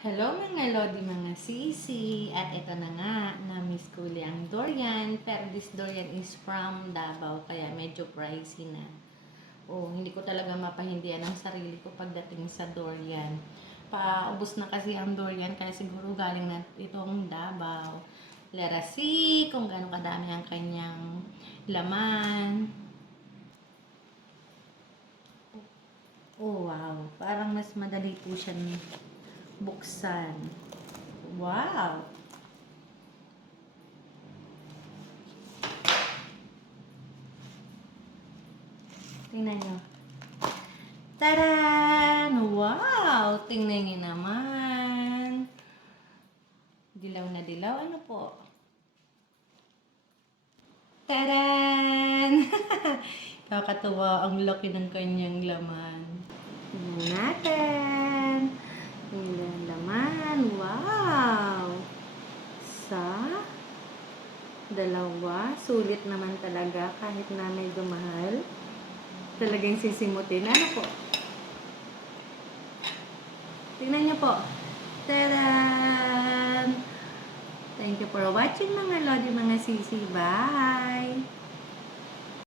Hello mga Lodi, mga Sisi! At ito na nga, na-miss ko uli ang durian. Pero this durian is from Davao, kaya medyo pricey na. Oh, hindi ko talaga mapahindihan ang sarili ko pagdating sa durian. Paubos na kasi ang durian, kaya siguro galing na itong Davao. Let us see kung gaano kadami ang kanyang laman. Oh wow, parang mas madali po siya buksan. Wow! Tingnan nyo. Taran! Wow! Tingnan nyo naman. Dilaw na dilaw. Ano po? Taran! Kakatuwa. Ang laki ng kanyang laman. Tingnan natin. Tingnan laman. Wow! Dalawa. Sulit naman talaga kahit na medyo mahal. Talagang sisimutin. Ano po? Tingnan niyo po. Tadaan! Thank you for watching mga Lodi, mga Sisi. Bye!